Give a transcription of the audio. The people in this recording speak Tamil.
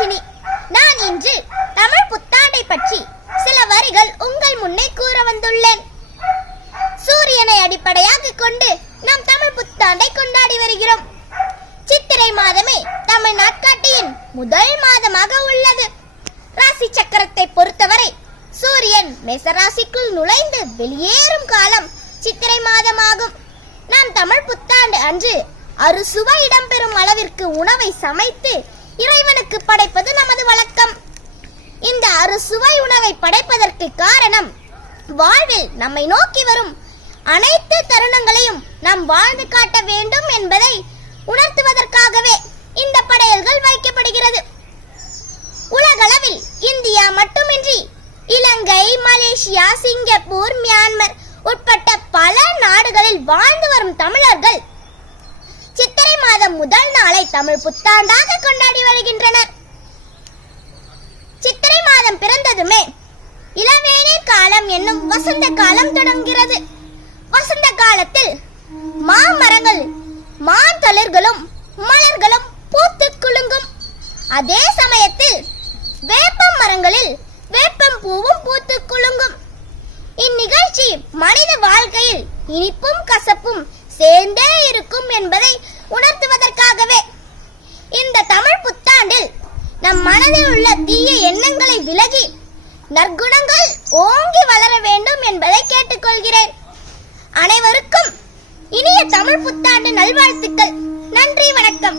வர்ஷினி. நான் இன்று தமிழ் புத்தாண்டை பற்றி சில வரிகள் உங்கள் முன்னே கூற வந்துள்ளேன். சூரியனை அடிப்படையாக கொண்டு நாம் தமிழ் புத்தாண்டை கொண்டாடி வருகிறோம். சித்திரை மாதமே தமிழ் நாட்காட்டியின் முதல் மாதமாக உள்ளது. ராசி சக்கரத்தை பொறுத்தவரை சூரியன் மேசராசிக்குள் நுழைந்து வெளியேறும் காலம் சித்திரை மாதமாகும். நாம் தமிழ் புத்தாண்டு அன்று அறுசுவை இடம்பெறும் அளவிற்கு உணவை சமைத்து இறைவனுக்கு படைப்பது நமது வழக்கம். இந்த அறுசுவை உணவை படைப்பதற்கு காரணம், வாழ்வில் நம்மை நோக்கி வரும் அனைத்து தருணங்களையும் நாம் வாழ்ந்து காட்ட வேண்டும் என்பதை உணர்த்துவதற்காகவே இந்த படையல்கள் வைக்கப்படுகிறது. உலகளவில் இந்தியா மட்டுமின்றி இலங்கை, மலேசியா, சிங்கப்பூர், மியான்மர் உட்பட்ட பல நாடுகளில் வாழ்ந்து வரும் தமிழர்கள் சித்திரை மாதம் முதல் நாளை தமிழ் புத்தாண்டாக கொண்டாடி வருகின்றனர். சித்திரை மாதம் பிறந்ததுமே இளவேநீர் காலம் என்னும் வசந்த காலம் தொடங்குகிறது. வசந்த காலத்தில் மாமரங்கள் மாந்தளிர்களும் மலர்களும் பூத்து குலுங்கும். அதே சமயத்தில் வேப்பம் மரங்களில் வேப்பம் பூவும் பூத்து குலுங்கும். இந்நிகழ்ச்சி மனித வாழ்க்கையில் இனிப்பும் கசப்பும் சேர்ந்தே இருக்கும் என்பதை உணர்த்துவதற்காகவே இந்த தமிழ் புத்தாண்டில் நம் மனதில் உள்ள தீய எண்ணங்களை விலகி நற்குணங்கள் ஓங்கி வளர வேண்டும் என்பதை கேட்டுக்கொள்கிறேன். அனைவருக்கும் இனிய தமிழ் புத்தாண்டு நல்வாழ்த்துக்கள். நன்றி, வணக்கம்.